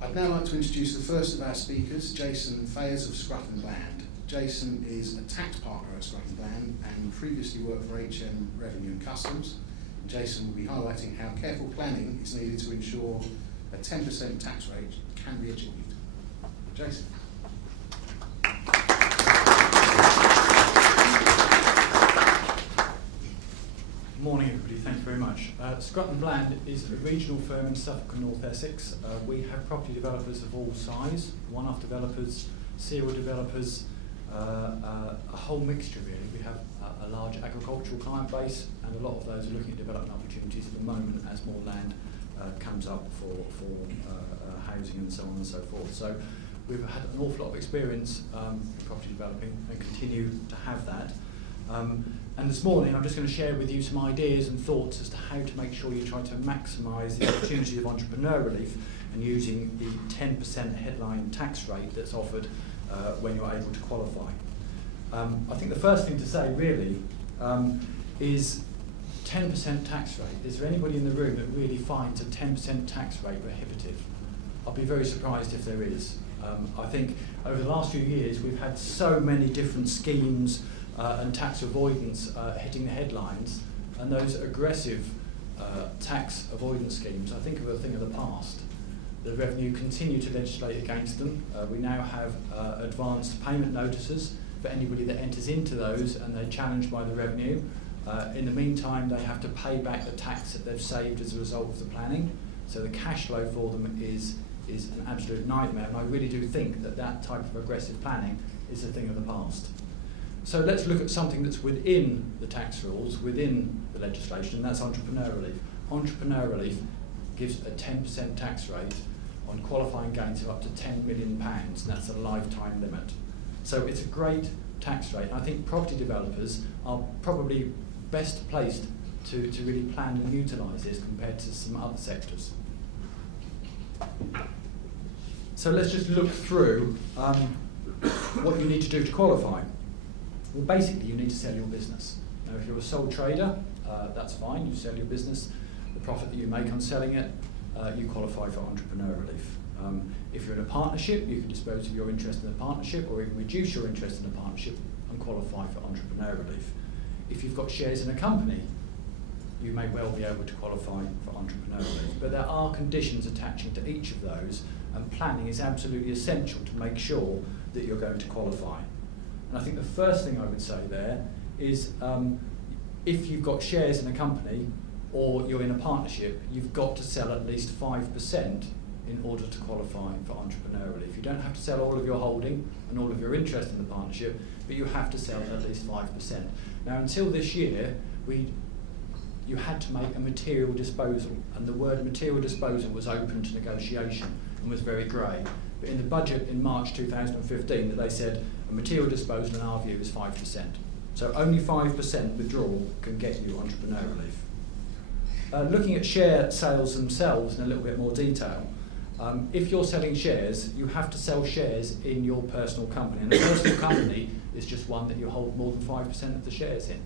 I'd now like to introduce the first of our speakers, Jason Feyers of Scrutton Bland. Jason is a tax partner at Scrutton Bland and previously worked for HM Revenue and Customs. Jason will be highlighting how careful planning is needed to ensure a 10% tax rate can be achieved. Jason. Morning everybody, thank you very much. Scrutton Bland is a regional firm in Suffolk and North Essex. We have property developers of all size, one-off developers, serial developers, a whole mixture really. We have a large agricultural client base and a lot of those are looking at development opportunities at the moment as more land comes up for housing and so on and so forth. So we've had an awful lot of experience in property developing and continue to have that. And this morning I'm just going to share with you some ideas and thoughts as to how to make sure you try to maximise the opportunities of entrepreneur relief and using the 10% headline tax rate that's offered when you're able to qualify. I think the first thing to say really is 10% tax rate. Is there anybody in the room that really finds a 10% tax rate prohibitive? I'll be very surprised if there is. I think over the last few years we've had so many different schemes and tax avoidance hitting the headlines, and those aggressive tax avoidance schemes, I think, are a thing of the past. The Revenue continue to legislate against them. We now have advanced payment notices for anybody that enters into those and they're challenged by the Revenue. In the meantime, they have to pay back the tax that they've saved as a result of the planning, so the cash flow for them is an absolute nightmare, and I really do think that that type of aggressive planning is a thing of the past. So let's look at something that's within the tax rules, within the legislation, and that's entrepreneur relief. Entrepreneur relief gives a 10% tax rate on qualifying gains of up to £10 million, and that's a lifetime limit. So it's a great tax rate. I think property developers are probably best placed to really plan and utilise this compared to some other sectors. So let's just look through what you need to do to qualify. Well, basically you need to sell your business. Now if you're a sole trader, that's fine, you sell your business, the profit that you make on selling it, you qualify for entrepreneur relief. If you're in a partnership, you can dispose of your interest in the partnership or even reduce your interest in the partnership and qualify for entrepreneur relief. If you've got shares in a company, you may well be able to qualify for entrepreneur relief. But there are conditions attaching to each of those, and planning is absolutely essential to make sure that you're going to qualify. And I think the first thing I would say there is if you've got shares in a company or you're in a partnership, you've got to sell at least 5% in order to qualify for entrepreneur relief. You don't have to sell all of your holding and all of your interest in the partnership, but you have to sell at least 5%. Now until this year, you had to make a material disposal, and the word material disposal was open to negotiation and was very grey. But in the budget in March 2015, they said a material disposal in our view is 5%. So only 5% withdrawal can get you entrepreneur relief. Looking at share sales themselves in a little bit more detail, if you're selling shares, you have to sell shares in your personal company, and a personal company is just one that you hold more than 5% of the shares in.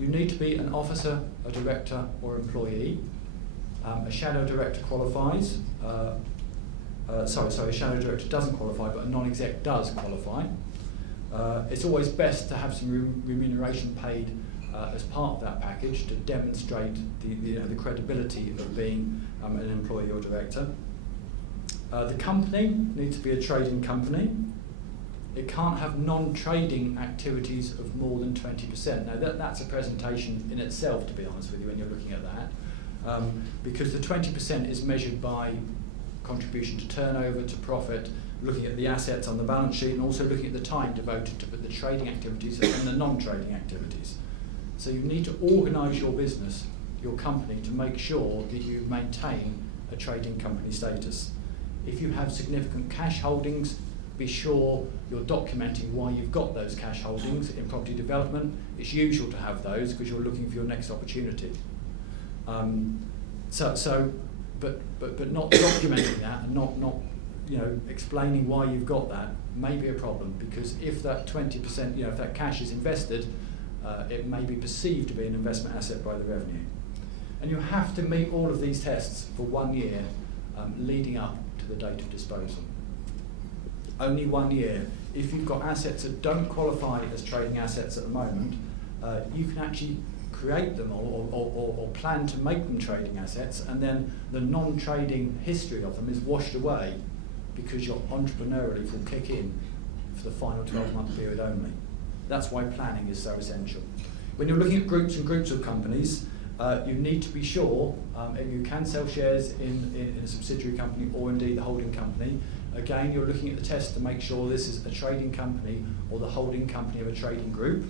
You need to be an officer, a director or employee. A shadow director qualifies. A shadow director doesn't qualify, but a non-exec does qualify. It's always best to have some remuneration paid as part of that package to demonstrate the credibility of being an employee or director. The company needs to be a trading company. It can't have non-trading activities of more than 20%. Now that's a presentation in itself, to be honest with you, when you're looking at that, because the 20% is measured by contribution to turnover, to profit, looking at the assets on the balance sheet, and also looking at the time devoted to the trading activities and the non-trading activities. So you need to organise your business, your company, to make sure that you maintain a trading company status. If you have significant cash holdings, be sure you're documenting why you've got those cash holdings. In property development, it's usual to have those because you're looking for your next opportunity. But not documenting that and not explaining why you've got that may be a problem, because if that 20%, if that cash is invested, it may be perceived to be an investment asset by the Revenue. And you have to meet all of these tests for 1 year leading up to the date of disposal. Only 1 year. If you've got assets that don't qualify as trading assets at the moment, you can actually create them or plan to make them trading assets, and then the non-trading history of them is washed away because your entrepreneurial leave will kick in for the final 12-month period only. That's why planning is so essential. When you're looking at groups and groups of companies, you need to be sure if you can sell shares in a subsidiary company or indeed the holding company. Again, you're looking at the test to make sure this is a trading company or the holding company of a trading group.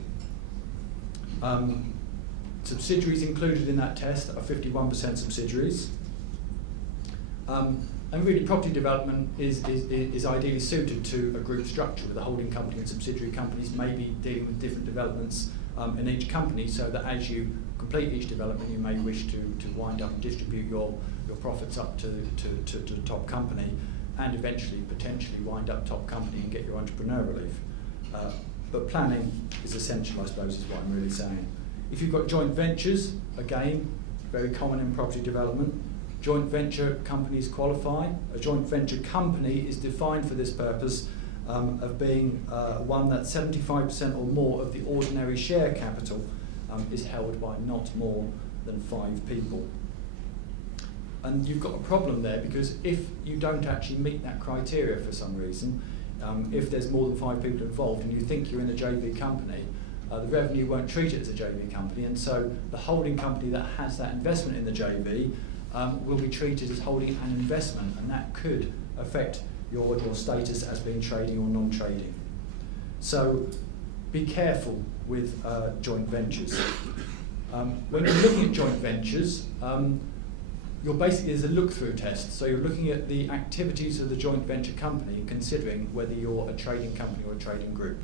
Subsidiaries included in that test are 51% subsidiaries. And really, property development is ideally suited to a group structure with a holding company and subsidiary companies maybe dealing with different developments in each company, so that as you complete each development, you may wish to wind up and distribute your profits up to the top company, and eventually potentially wind up top company and get your entrepreneurial leave. But planning is essential, I suppose, is what I'm really saying. If you've got joint ventures, again, very common in property development, joint venture companies qualify. A joint venture company is defined for this purpose of being one that 75% or more of the ordinary share capital is held by not more than 5 people. And you've got a problem there, because if you don't actually meet that criteria for some reason, if there's more than 5 people involved and you think you're in a JV company, the revenue won't treat it as a JV company, and so the holding company that has that investment in the JV will be treated as holding an investment, and that could affect your status as being trading or non-trading. So be careful with joint ventures. When you're looking at joint ventures, you're basically, there's a look-through test. So you're looking at the activities of the joint venture company and considering whether you're a trading company or a trading group.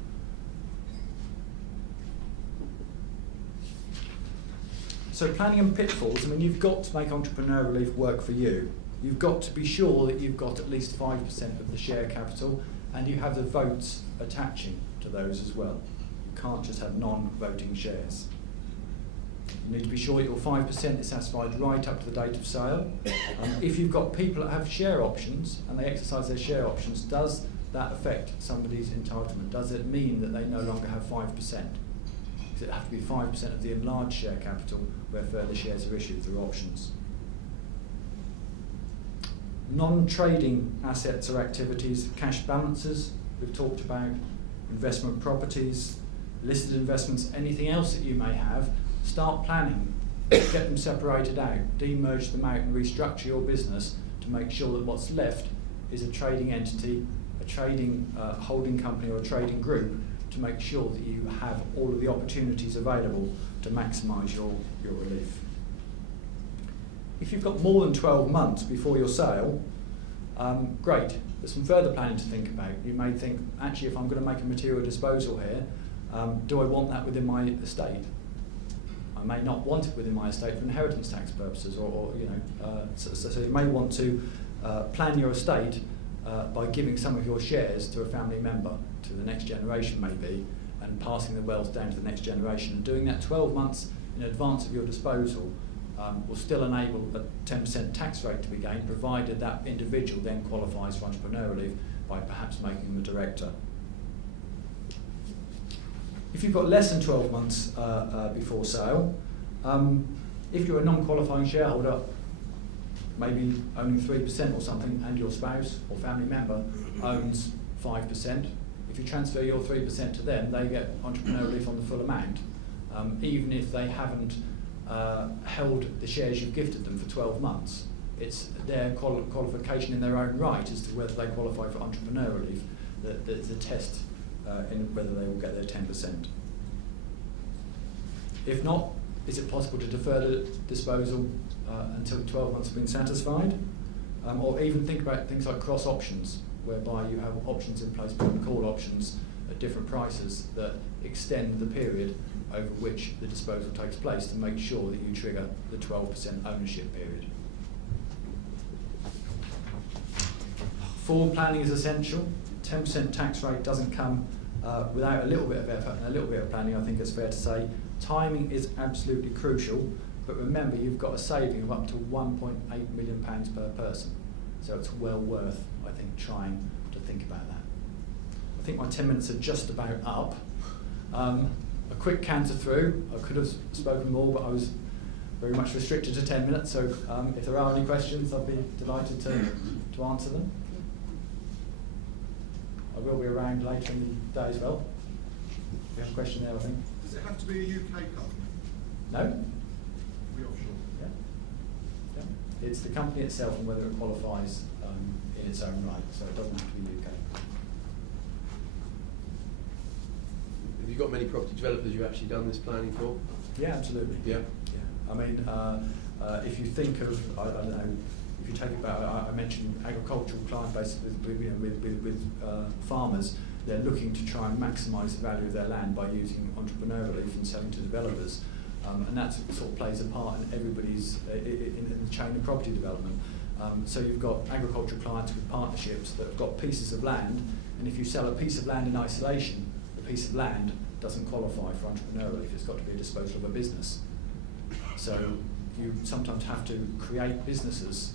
So planning and pitfalls, I mean, you've got to make entrepreneurial leave work for you. You've got to be sure that you've got at least 5% of the share capital, and you have the votes attaching to those as well. You can't just have non-voting shares. You need to be sure that your 5% is satisfied right up to the date of sale. If you've got people that have share options and they exercise their share options, does that affect somebody's entitlement? Does it mean that they no longer have 5%? Does it have to be 5% of the enlarged share capital where further shares are issued through options? Non-trading assets or activities, cash balances, we've talked about, investment properties, listed investments, anything else that you may have. Start planning, get them separated out, demerge them out and restructure your business to make sure that what's left is a trading entity, a trading holding company or a trading group, to make sure that you have all of the opportunities available to maximise your relief. If you've got more than 12 months before your sale, great. There's some further planning to think about. You may think, actually, if I'm going to make a material disposal here, do I want that within my estate? I may not want it within my estate for inheritance tax purposes, or so you may want to plan your estate by giving some of your shares to a family member, to the next generation maybe, and passing the wealth down to the next generation. And doing that 12 months in advance of your disposal will still enable a 10% tax rate to be gained, provided that individual then qualifies for entrepreneurial leave by perhaps making them a director. If you've got less than 12 months before sale, if you're a non-qualifying shareholder, maybe owning 3% or something, and your spouse or family member owns 5%, if you transfer your 3% to them, they get entrepreneurial leave on the full amount, even if they haven't held the shares you've gifted them for 12 months. It's their qualification in their own right as to whether they qualify for entrepreneurial leave. The test in whether they will get their 10%. If not, is it possible to defer the disposal until 12 months have been satisfied? Or even think about things like cross options, whereby you have options in place, call options at different prices that extend the period over which the disposal takes place to make sure that you trigger the 12% ownership period. Forward planning is essential. 10% tax rate doesn't come without a little bit of effort and a little bit of planning, I think it's fair to say. Timing is absolutely crucial, but remember, you've got a saving of up to £1.8 million per person. So it's well worth, I think, trying to think about that. I think my 10 minutes are just about up. A quick canter through. I could have spoken more, but I was very much restricted to 10 minutes, so if there are any questions, I'd be delighted to answer them. I will be around later in the day as well. We have a question there, I think. Does it have to be a UK company? No? Be offshore? Yeah. Yeah. It's the company itself and whether it qualifies in its own right, so it doesn't have to be UK. Have you got many property developers you've actually done this planning for? Yeah, absolutely. Yeah. I mean, if you think of, I don't know, if you take about, I mentioned agricultural client base with farmers, they're looking to try and maximise the value of their land by using entrepreneurial leaf and selling to developers. And that sort of plays a part in everybody's, in the chain of property development. So you've got agricultural clients with partnerships that have got pieces of land, and if you sell a piece of land in isolation, the piece of land doesn't qualify for entrepreneurial leaf, it's got to be a disposal of a business. So you sometimes have to create businesses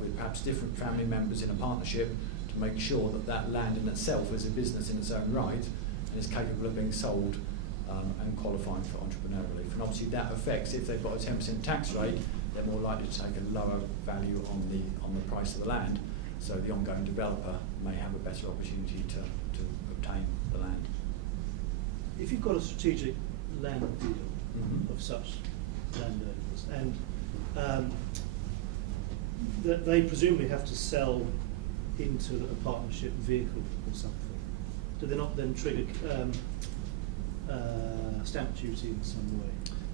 with perhaps different family members in a partnership to make sure that that land in itself is a business in its own right and is capable of being sold and qualifying for entrepreneurial relief. And obviously that affects, if they've got a 10% tax rate, they're more likely to take a lower value on the price of the land, so the ongoing developer may have a better opportunity to obtain the land. If you've got a strategic land deal of such landowners, and they presumably have to sell into a partnership vehicle or something, do they not then trigger stamp duty in some way?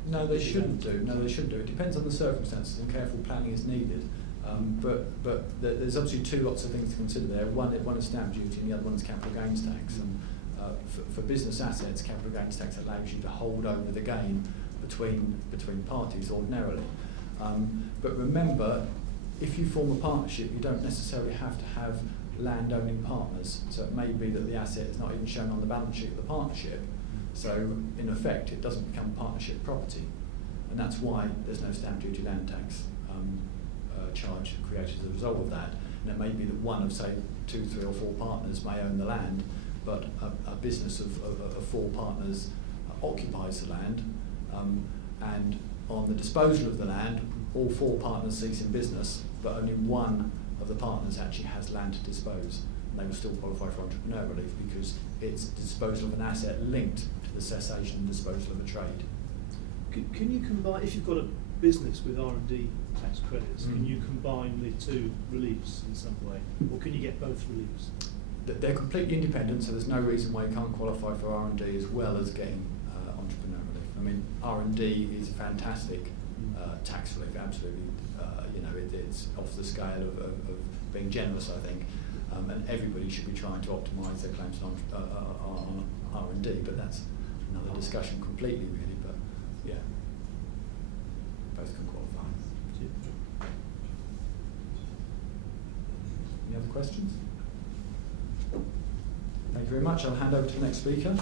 No, they shouldn't do. No, they shouldn't do. It depends on the circumstances, and careful planning is needed. But there's obviously two lots of things to consider there. One is stamp duty, and the other one is capital gains tax. And for business assets, capital gains tax allows you to hold over the gain between parties ordinarily. But remember, if you form a partnership, you don't necessarily have to have land-owning partners. So it may be that the asset is not even shown on the balance sheet of the partnership. So in effect, it doesn't become partnership property, and that's why there's no stamp duty land tax charge created as a result of that. And it may be that one of, say, 2, 3 or 4 partners may own the land, but a business of 4 partners occupies the land, and on the disposal of the land, all 4 partners cease in business, but only one of the partners actually has land to dispose. And they will still qualify for entrepreneur relief because it's disposal of an asset linked to the cessation and disposal of a trade. Can you combine, if you've got a business with R&D tax credits, can you combine the 2 reliefs in some way, or can you get both reliefs? They're completely independent, so there's no reason why you can't qualify for R&D as well as getting entrepreneur relief. I mean, R&D is fantastic tax relief, absolutely. It's off the scale of being generous, I think, and everybody should be trying to optimise their claims on R&D, but that's another discussion completely, really. But yeah, both can qualify. Any other questions? Thank you very much. I'll hand over to the next speaker.